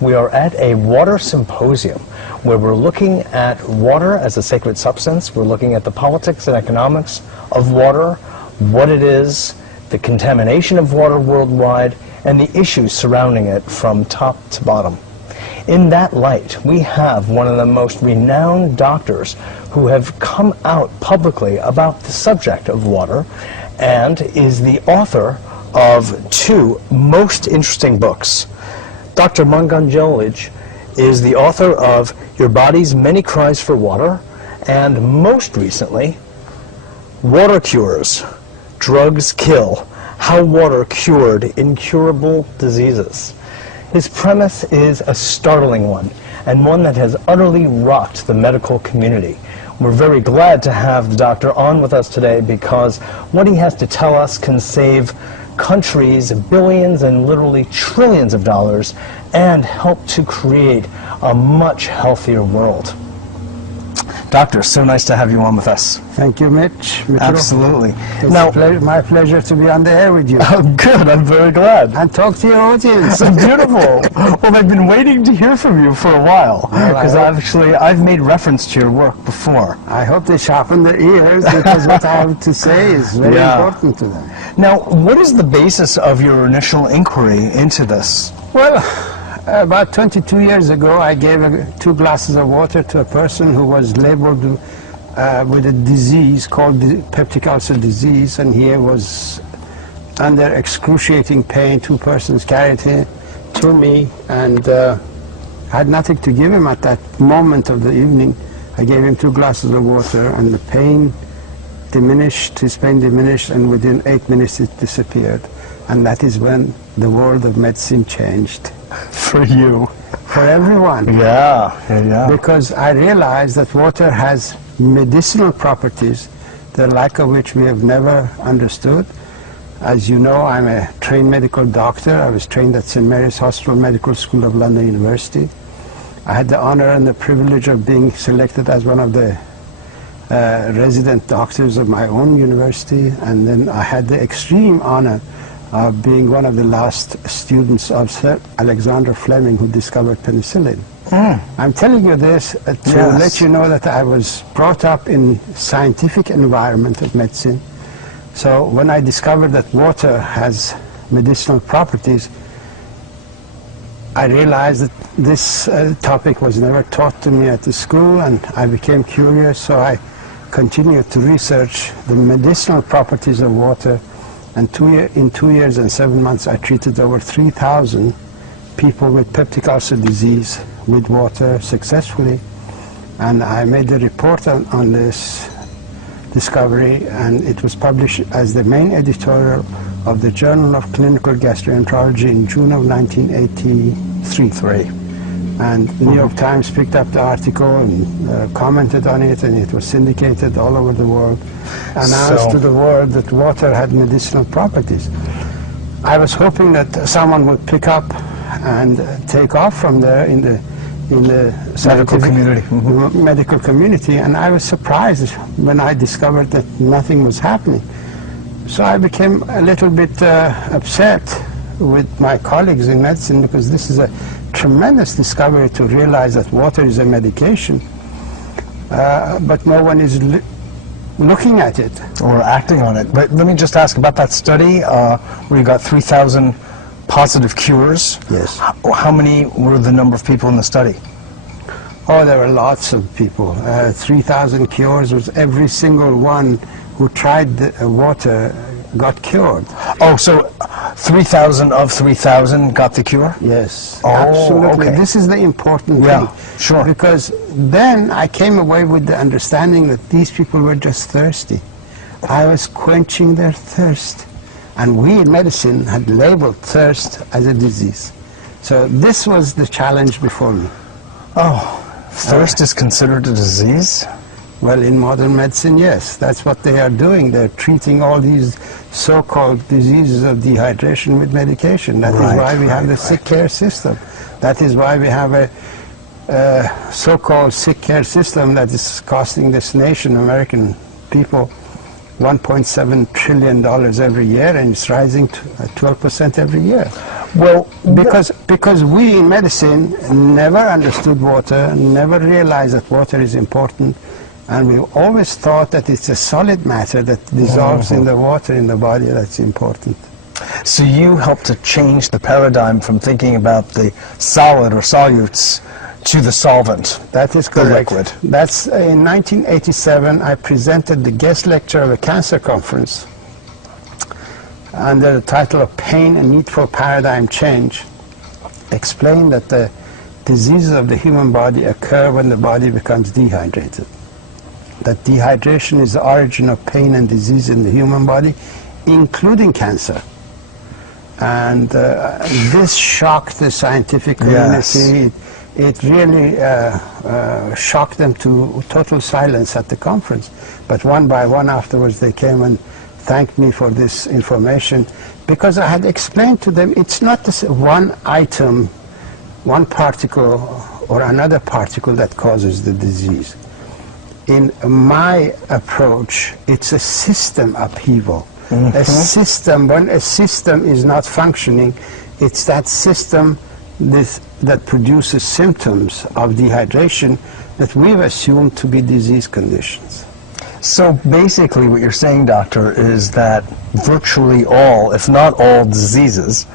We are at a water symposium where we're looking at water as a sacred substance. We're looking at the politics and economics of water, what it is, the contamination of water worldwide, and the issues surrounding it from top to bottom. In that light, we have one of the most renowned doctors who have come out publicly about the subject of water and is the author of two most interesting books. Dr. Batmanghelidj is the author of Your Body's Many Cries for Water, and most recently, Water Cures, Drugs Kill, How Water Cured Incurable Diseases. His premise is a startling one, and one that has utterly rocked the medical community. We're very glad to have the doctor on with us today because what he has to tell us can save countries billions and literally trillions of dollars and help to create a much healthier world. Doctor, so nice to have you on with us. Thank you, Mitch. Absolutely. It's my pleasure to be on the air with you. Oh, good. I'm very glad. And talk to your audience. Beautiful. Well, I've been waiting to hear from you for a while because I've made reference to your work before. I hope they sharpen their ears because what I have to say is very important to them. Now, what is the basis of your initial inquiry into this? Well, about 22 years ago, I gave 2 glasses of water to a person who was labeled with a disease called peptic ulcer disease, and he was under excruciating pain. 2 persons carried him to me, and I had nothing to give him at that moment of the evening. I gave him 2 glasses of water, and the pain diminished, his pain diminished, and within 8 minutes it disappeared. And that is when the world of medicine changed. For you. For everyone. Yeah. Because I realized that water has medicinal properties, the like of which we have never understood. As you know, I'm a trained medical doctor. I was trained at St. Mary's Hospital Medical School of London University. I had the honor and the privilege of being selected as one of the resident doctors of my own university, and then I had the extreme honor of being one of the last students of Sir Alexander Fleming, who discovered penicillin. I'm telling you this to let you know that I was brought up in scientific environment of medicine. So when I discovered that water has medicinal properties, I realized that this topic was never taught to me at the school, and I became curious, so I continued to research the medicinal properties of water. And in 2 years and 7 months, I treated over 3,000 people with peptic ulcer disease with water successfully. And I made a report on this discovery, and it was published as the main editorial of the Journal of Clinical Gastroenterology in June of 1983. And the New York Times picked up the article and commented on it, and it was syndicated all over the world, announced to the world that water had medicinal properties. I was hoping that someone would pick up and take off from there in the medical community, and I was surprised when I discovered that nothing was happening. So I became a little bit upset with my colleagues in medicine, because this is a tremendous discovery to realize that water is a medication, but no one is looking at it. Or acting on it. But let me just ask about that study where you got 3,000 positive cures. Yes. How many were the number of people in the study? Oh, there were lots of people. 3,000 cures was every single one who tried the water got cured. Oh, so 3,000 of 3,000 got the cure? Yes, oh, absolutely. Okay. This is the important thing. Sure. Because then I came away with the understanding that these people were just thirsty. I was quenching their thirst. And we in medicine had labeled thirst as a disease. So this was the challenge before me. Oh, thirst is considered a disease? Well, in modern medicine, yes. That's what they are doing. They're treating all these so-called diseases of dehydration with medication. That is why we have the sick care system. That is why we have a so-called sick care system that is costing this nation, American people, $1.7 trillion every year, and it's rising to 12% every year. Well, because we in medicine never understood water, never realized that water is important, and we always thought that it's a solid matter that dissolves in the water in the body that's important. so you helped to change the paradigm from thinking about the solid or solutes to the solvent. That is correct. The liquid. That's in 1987. I presented the guest lecture of a cancer conference under the title of Pain and Need for Paradigm Change, explained that the diseases of the human body occur when the body becomes dehydrated. That dehydration is the origin of pain and disease in the human body, including cancer. And this shocked the scientific community. Yes. It really shocked them to total silence at the conference. But one by one afterwards they came and thanked me for this information, because I had explained to them it's not this one item, one particle or another particle that causes the disease. In my approach, it's a system upheaval. A system, when a system is not functioning, it's that system that produces symptoms of dehydration that we've assumed to be disease conditions. So basically what you're saying, doctor, is that virtually all, if not all, diseases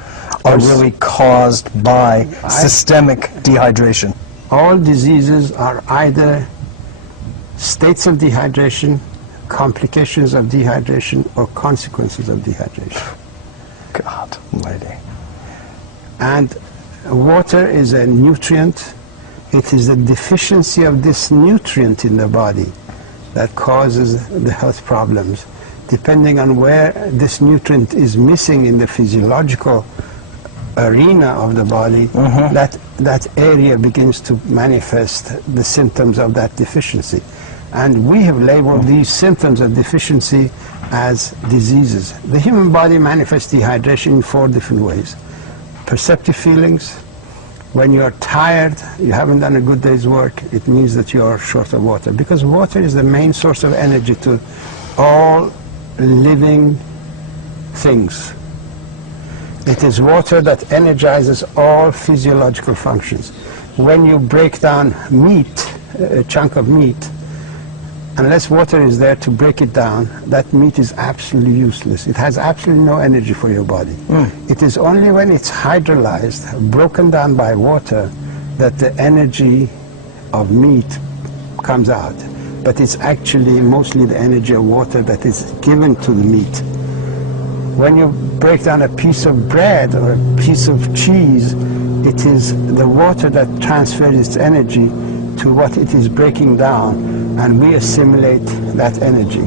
are really caused by systemic dehydration. All diseases are either states of dehydration, complications of dehydration, or consequences of dehydration. God almighty. And water is a nutrient. It is the deficiency of this nutrient in the body that causes the health problems. Depending on where this nutrient is missing in the physiological arena of the body, that area begins to manifest the symptoms of that deficiency. And we have labeled these symptoms of deficiency as diseases. The human body manifests dehydration in 4 different ways. Perceptive feelings. When you're tired, you haven't done a good day's work, it means that you're short of water, because water is the main source of energy to all living things. It is water that energizes all physiological functions. When you break down meat, a chunk of meat, unless water is there to break it down, that meat is absolutely useless. It has absolutely no energy for your body. It is only when it's hydrolyzed, broken down by water, that the energy of meat comes out. But it's actually mostly the energy of water that is given to the meat. When you break down a piece of bread or a piece of cheese, it is the water that transfers its energy to what it is breaking down, and we assimilate that energy.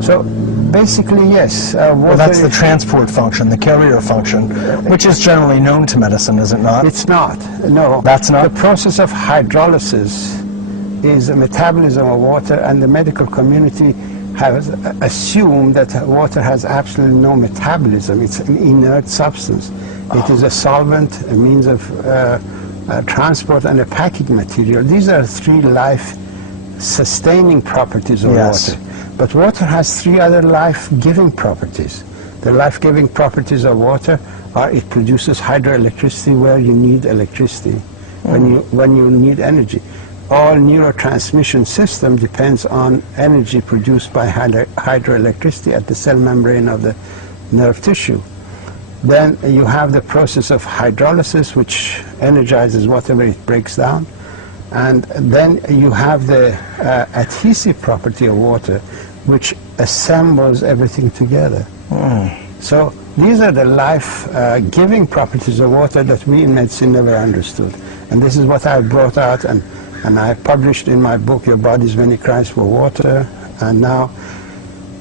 So basically, yes, water. Well, that's the transport function, the carrier function, which is generally known to medicine, is it not? It's not, no. That's not? The process of hydrolysis is a metabolism of water, and the medical community has assumed that water has absolutely no metabolism. It's an inert substance. It is a solvent, a means of transport, and a packing material. These are 3 life-sustaining properties of water. But water has 3 other life-giving properties. The life-giving properties of water are it produces hydroelectricity where you need electricity, when you need energy. All neurotransmission system depends on energy produced by hydroelectricity at the cell membrane of the nerve tissue. Then you have the process of hydrolysis, which energizes whatever it breaks down. And then you have the adhesive property of water, which assembles everything together. So these are the life-giving properties of water that we in medicine never understood. And this is what I brought out, and I published in my book, Your Body's Many Cries for Water. And now,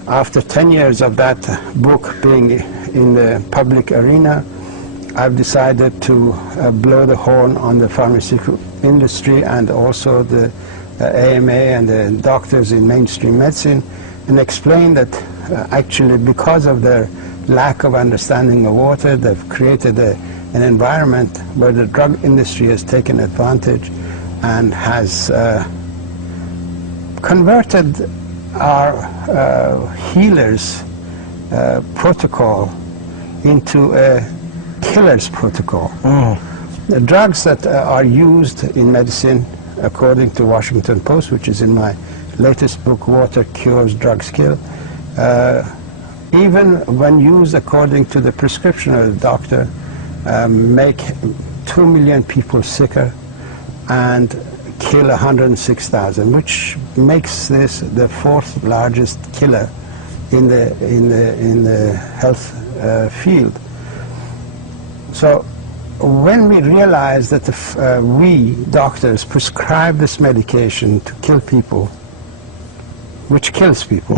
after 10 years of that book being in the public arena, I've decided to blow the horn on the pharmaceutical industry and also the AMA and the doctors in mainstream medicine, and explain that actually because of their lack of understanding of water, they've created an environment where the drug industry has taken advantage and has converted our healer's protocol into a killer's protocol. The drugs that are used in medicine, according to Washington Post, which is in my latest book, Water Cures, Drugs Kill, even when used according to the prescription of the doctor, make 2 million people sicker and kill 106,000, which makes this the 4th largest killer in the health field. So when we realize that we doctors prescribe this medication to kill people, which kills people,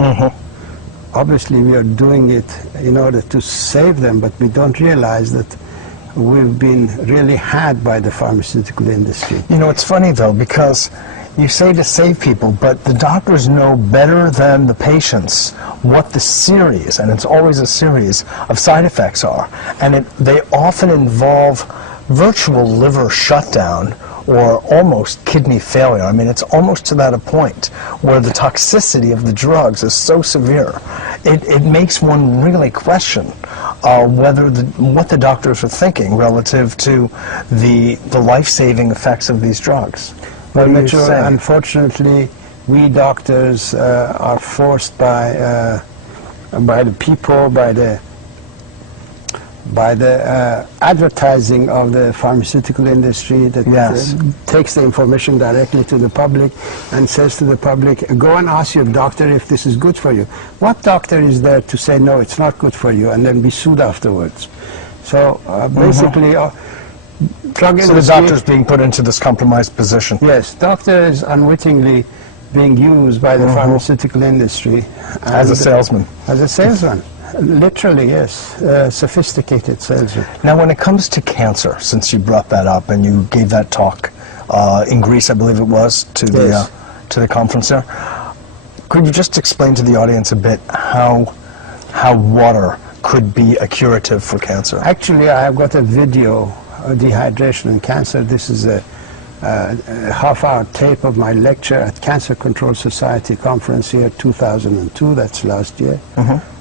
obviously we are doing it in order to save them, but we don't realize that we've been really had by the pharmaceutical industry. You know, it's funny though, because you say to save people, but the doctors know better than the patients what the series, and it's always a series, of side effects are. And they often involve virtual liver shutdown or almost kidney failure. I mean, it's almost to that point where the toxicity of the drugs is so severe. It makes one really question what the doctors are thinking relative to the life-saving effects of these drugs. Well, Mitchell, unfortunately, we doctors are forced by the people, by the advertising of the pharmaceutical industry that takes the information directly to the public and says to the public, go and ask your doctor if this is good for you. What doctor is there to say, no, it's not good for you, and then be sued afterwards? So basically, drug industry... So the doctor's being put into this compromised position. Yes, doctor is unwittingly being used by the pharmaceutical industry. As a salesman. As a salesman. Literally, yes. Sophisticated salesman. Now, when it comes to cancer, since you brought that up and you gave that talk in Greece, I believe it was, to the conference there, could you just explain to the audience a bit how water could be a curative for cancer? Actually, I have got a video of dehydration and cancer. This is a half-hour tape of my lecture at Cancer Control Society conference here, 2002, that's last year,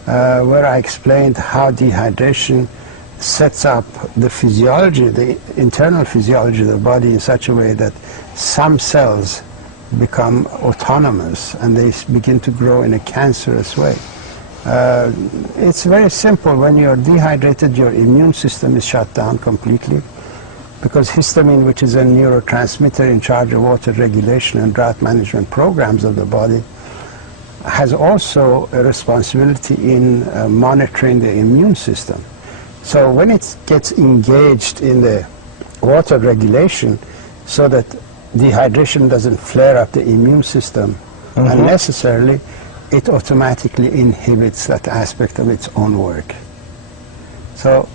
where I explained how dehydration sets up the physiology, the internal physiology of the body in such a way that some cells become autonomous and they begin to grow in a cancerous way. It's very simple. When you're dehydrated, your immune system is shut down completely, because histamine, which is a neurotransmitter in charge of water regulation and drought management programs of the body, has also a responsibility in monitoring the immune system. So when it gets engaged in the water regulation so that dehydration doesn't flare up the immune system unnecessarily, it automatically inhibits that aspect of its own work. So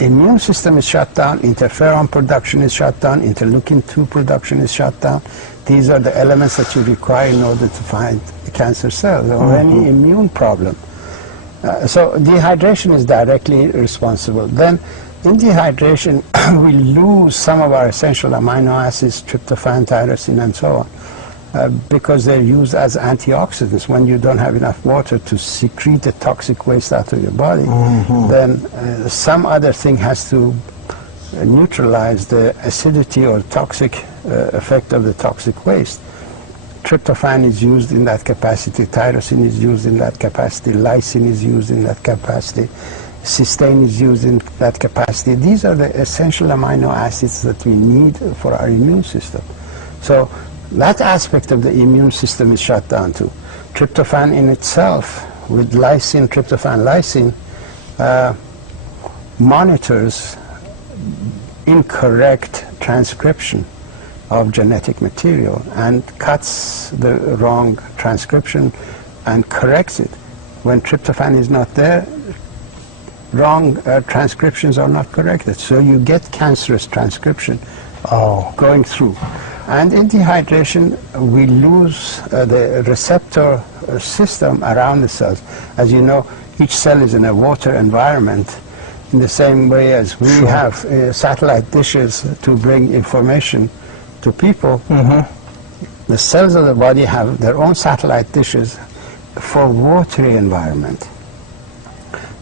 immune system is shut down, interferon production is shut down, interleukin-2 production is shut down. These are the elements that you require in order to find the cancer cells or any immune problem. So dehydration is directly responsible. Then in dehydration, we lose some of our essential amino acids, tryptophan, tyrosine, and so on, because they're used as antioxidants. When you don't have enough water to secrete the toxic waste out of your body, then some other thing has to neutralize the acidity or toxic effect of the toxic waste. Tryptophan is used in that capacity, tyrosine is used in that capacity, lysine is used in that capacity, cysteine is used in that capacity. These are the essential amino acids that we need for our immune system. So that aspect of the immune system is shut down too. Tryptophan in itself, with lysine, tryptophan, lysine, monitors incorrect transcription of genetic material and cuts the wrong transcription and corrects it. When tryptophan is not there, wrong transcriptions are not corrected. So you get cancerous transcription going through. And in dehydration, we lose the receptor system around the cells. As you know, each cell is in a water environment in the same way as we have satellite dishes to bring information to people. The cells of the body have their own satellite dishes for watery environment,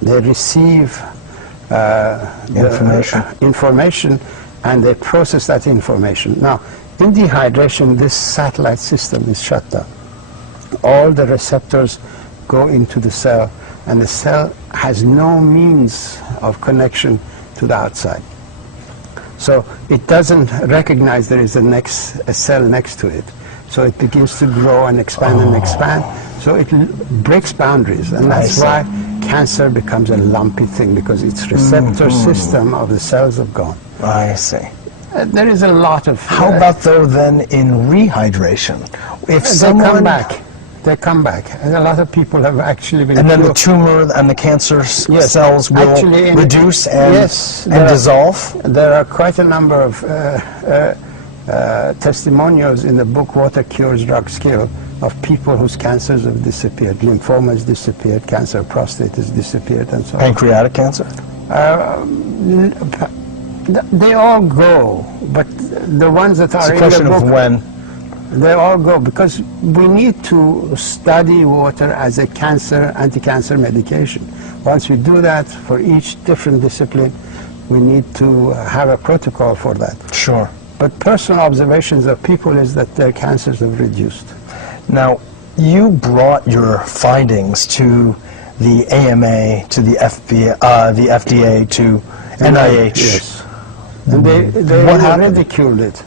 they receive information and they process that information. Now, in dehydration, this satellite system is shut down. All the receptors go into the cell, and the cell has no means of connection to the outside. So it doesn't recognize there is a cell next to it. So it begins to grow and expand and expand. So it breaks boundaries, and that's why cancer becomes a lumpy thing, because its receptor system of the cells have gone. I see. There is a lot of... How about though then in rehydration? If they come back. They come back. And a lot of people have actually been... And then the tumor and the cancer cells will actually reduce and, and dissolve? There are quite a number of testimonials in the book Water Cures, Drugs Kill of people whose cancers have disappeared. Lymphoma has disappeared, cancer of prostate has disappeared, and so on. Pancreatic cancer? They all go, but the ones that are in the book... It's a question of when. They all go, because we need to study water as a anti-cancer medication. Once we do that for each different discipline, we need to have a protocol for that. Sure. But personal observations of people is that their cancers have reduced. Now, you brought your findings to the AMA, to the FDA, to NIH. Yes. And they ridiculed it.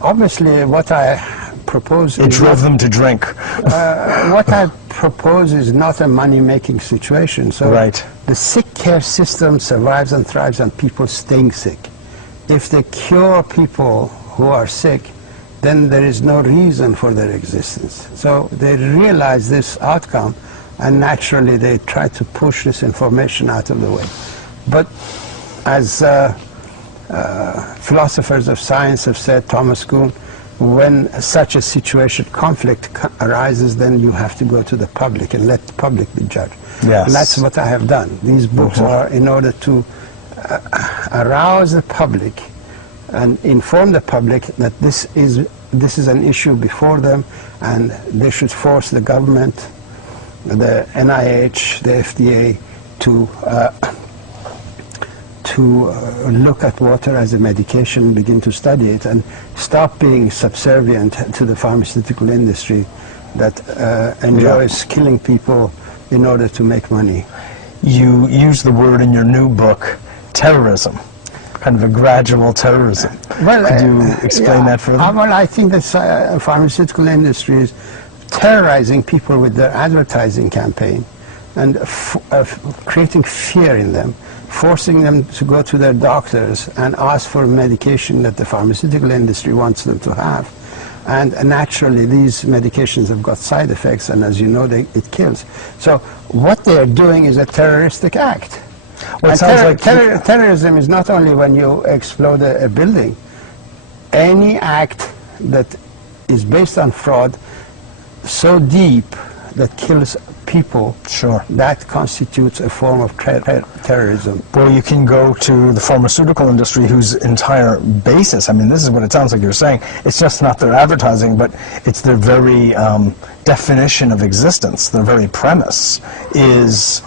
Obviously, what I propose... It drove them to drink. What I propose is not a money-making situation. So the sick care system survives and thrives on people staying sick. If they cure people who are sick, then there is no reason for their existence. So they realize this outcome, and naturally they try to push this information out of the way. But as philosophers of science have said, Thomas Kuhn, when such a situation, conflict arises, then you have to go to the public and let the public be judged. Yes. And that's what I have done. These books are in order to arouse the public and inform the public that this is an issue before them, and they should force the government, the NIH, the FDA to look at water as a medication, begin to study it, and stop being subservient to the pharmaceutical industry that enjoys killing people in order to make money. You use the word in your new book, terrorism, kind of a gradual terrorism. Well, could you explain that further? Well, I think that pharmaceutical industry is terrorizing people with their advertising campaign and creating fear in them, forcing them to go to their doctors and ask for medication that the pharmaceutical industry wants them to have. And naturally, these medications have got side effects, and as you know, it kills. So what they are doing is a terroristic act. Well, terrorism is not only when you explode a building. Any act that is based on fraud so deep that kills people, that constitutes a form of terrorism. Well, you can go to the pharmaceutical industry, whose entire basis, I mean, this is what it sounds like you're saying, it's just not their advertising, but it's their very definition of existence, their very premise is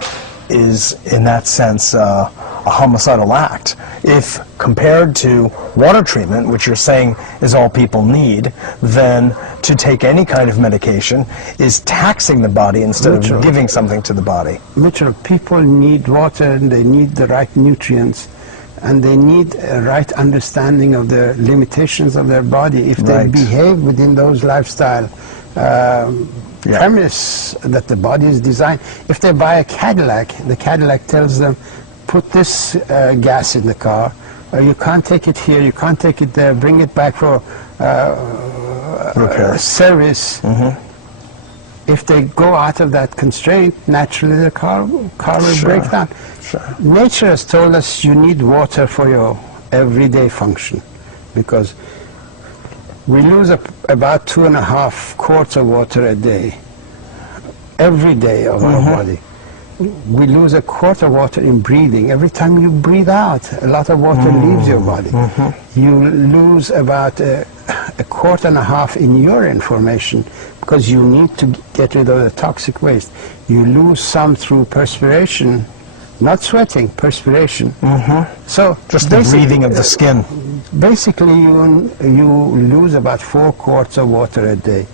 in that sense a homicidal act. If compared to water treatment, which you're saying is all people need, then to take any kind of medication is taxing the body instead of giving something to the body. Mitchell, people need water, and they need the right nutrients, and they need a right understanding of the limitations of their body. If they behave within those lifestyle premise that the body is designed. If they buy a Cadillac, the Cadillac tells them, put this gas in the car, or you can't take it here, you can't take it there, bring it back for service. If they go out of that constraint, naturally the car will break down. Nature has told us you need water for your everyday function, because we lose about 2.5 quarts of water a day, every day of our body. We lose 1 quart of water in breathing. Every time you breathe out, a lot of water leaves your body. You lose about a quart and a half in urine formation because you need to get rid of the toxic waste. You lose some through perspiration, not sweating, perspiration. So just the breathing of the skin. Basically, you lose about 4 quarts of water a day.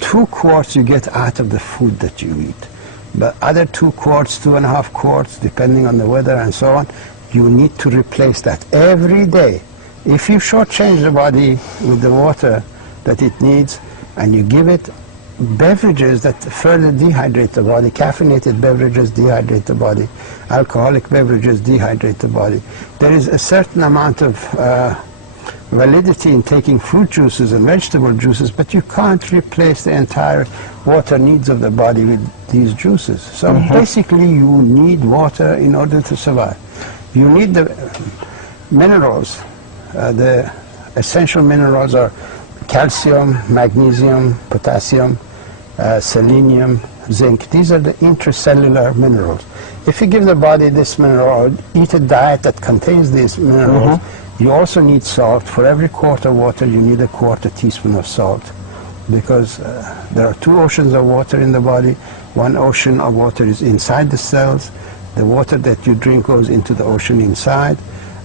2 quarts you get out of the food that you eat. But other 2 quarts, 2.5 quarts, depending on the weather and so on, you need to replace that every day. If you shortchange the body with the water that it needs and you give it beverages that further dehydrate the body, caffeinated beverages dehydrate the body, alcoholic beverages dehydrate the body. There is a certain amount of validity in taking fruit juices and vegetable juices, but you can't replace the entire water needs of the body with these juices. So basically you need water in order to survive. You need the minerals. The essential minerals are calcium, magnesium, potassium, selenium, zinc. These are the intracellular minerals. If you give the body this mineral or eat a diet that contains these minerals, you also need salt. For every quart of water you need a quarter teaspoon of salt, because there are 2 oceans of water in the body. 1 ocean of water is inside the cells. The water that you drink goes into the ocean inside,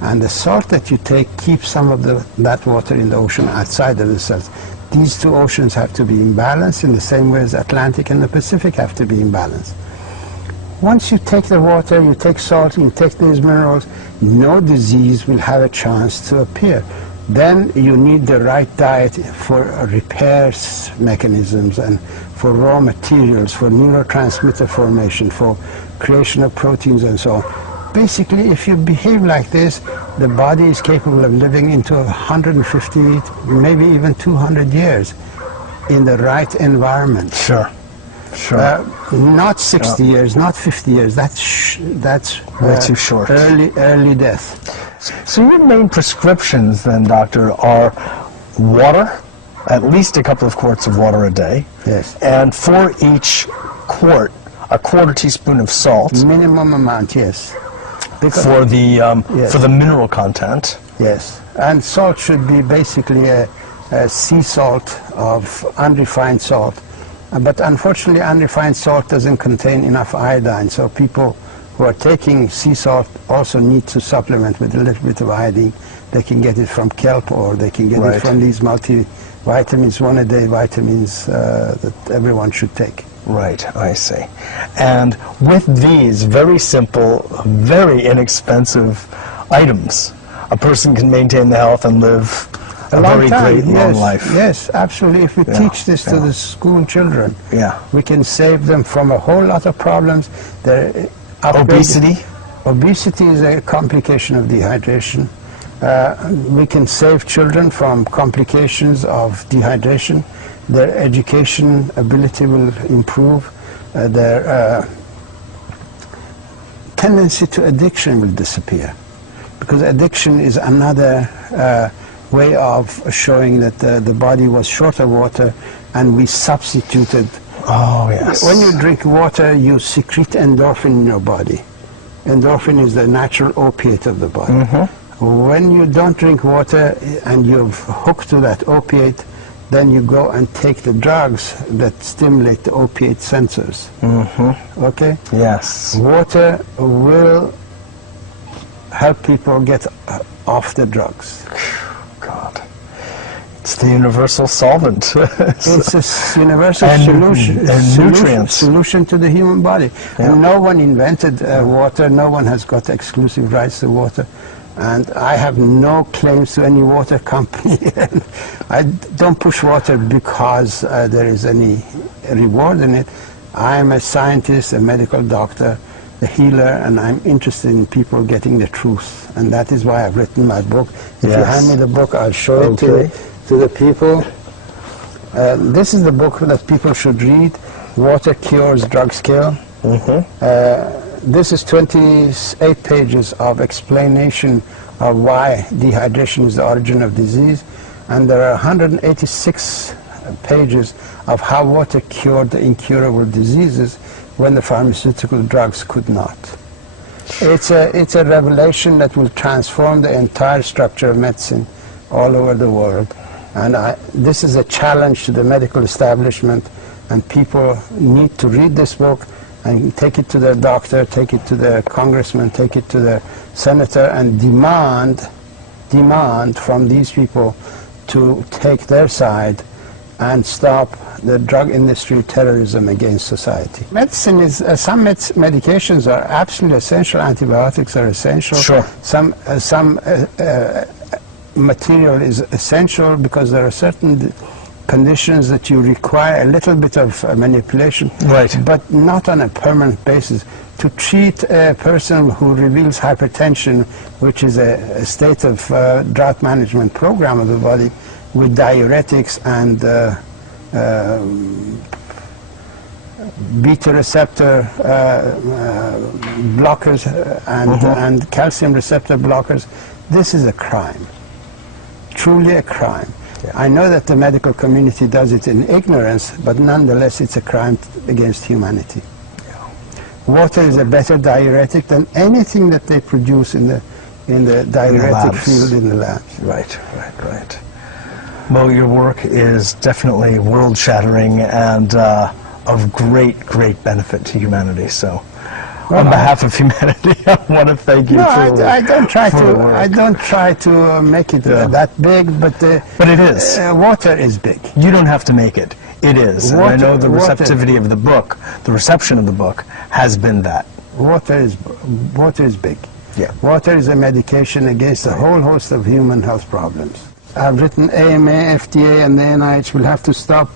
and the salt that you take keeps some of that water in the ocean outside of the cells. These 2 oceans have to be in balance in the same way as the Atlantic and the Pacific have to be in balance. Once you take the water, you take salt, you take these minerals, no disease will have a chance to appear. Then you need the right diet for repair mechanisms and for raw materials, for neurotransmitter formation, for creation of proteins and so on. Basically, if you behave like this, the body is capable of living into 150, maybe even 200 years in the right environment. Sure. Not 60 years, not 50 years. That's way too short. Early death. So your main prescriptions then, doctor, are water, at least a couple of quarts of water a day. Yes. And for each quart, a quarter teaspoon of salt. Minimum amount, yes. For the mineral content. Yes. And salt should be basically a sea salt of unrefined salt. But unfortunately, unrefined salt doesn't contain enough iodine, so people who are taking sea salt also need to supplement with a little bit of iodine. They can get it from kelp, or they can get it from these multivitamins, 1 a day vitamins that everyone should take. Right, I see. And with these very simple, very inexpensive items, a person can maintain the health and live a very great long life. Yes, absolutely. If we teach this to the school children, we can save them from a whole lot of problems. Obesity? Obesity is a complication of dehydration. We can save children from complications of dehydration. Their education ability will improve. Their tendency to addiction will disappear, because addiction is another way of showing that the body was short of water and we substituted. Oh, yes. When you drink water, you secrete endorphin in your body. Endorphin is the natural opiate of the body. When you don't drink water and you've hooked to that opiate, then you go and take the drugs that stimulate the opiate sensors. Okay? Yes. Water will help people get off the drugs. God. It's the universal solvent. It's a universal solution to the human body. And no one invented water. No one has got exclusive rights to water. And I have no claims to any water company. I don't push water because there is any reward in it. I am a scientist, a medical doctor, a healer, and I'm interested in people getting the truth. And that is why I've written my book. If you hand me the book, I'll show it to the people. This is the book that people should read. Water Cures, Drugs Kill. This is 28 pages of explanation of why dehydration is the origin of disease, and there are 186 pages of how water cured the incurable diseases when the pharmaceutical drugs could not. It's a revelation that will transform the entire structure of medicine all over the world. And this is a challenge to the medical establishment, and people need to read this book and take it to their doctor, take it to their congressman, take it to their senator, and demand from these people to take their side and stop the drug industry terrorism against society. Medicine is, some medications are absolutely essential, antibiotics are essential. Sure. Some material is essential because there are certain conditions that you require a little bit of manipulation, right, but not on a permanent basis. To treat a person who reveals hypertension, which is a state of drought management program of the body, with diuretics and beta receptor blockers and calcium receptor blockers, this is a crime, truly a crime. Yeah. I know that the medical community does it in ignorance, but nonetheless it's a crime against humanity. Yeah. Water is a better diuretic than anything that they produce in the diuretic field in the labs. Right, right, right. Well, your work is definitely world-shattering and of great, great benefit to humanity. So, well, on behalf of humanity, I want to thank you. No, I don't try to. I don't try to make it that big, but it is. Water is big. You don't have to make it. It is. Water, and I know the receptivity of the book, the reception of the book, has been that. Water is big. Yeah. Water is a medication against a whole host of human health problems. I've written AMA, FDA, and the NIH will have to stop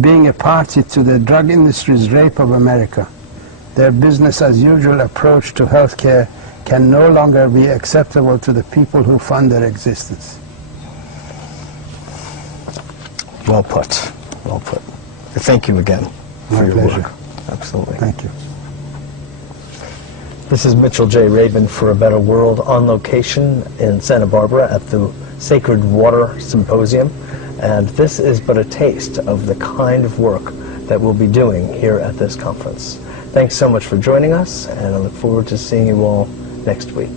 being a party to the drug industry's rape of America. Their business-as-usual approach to healthcare can no longer be acceptable to the people who fund their existence. Well put. Well put. Thank you again for your work. Absolutely. Thank you. This is Mitchell J. Rabin for A Better World, on location in Santa Barbara at the Sacred Water Symposium. And this is but a taste of the kind of work that we'll be doing here at this conference. Thanks so much for joining us, and I look forward to seeing you all next week.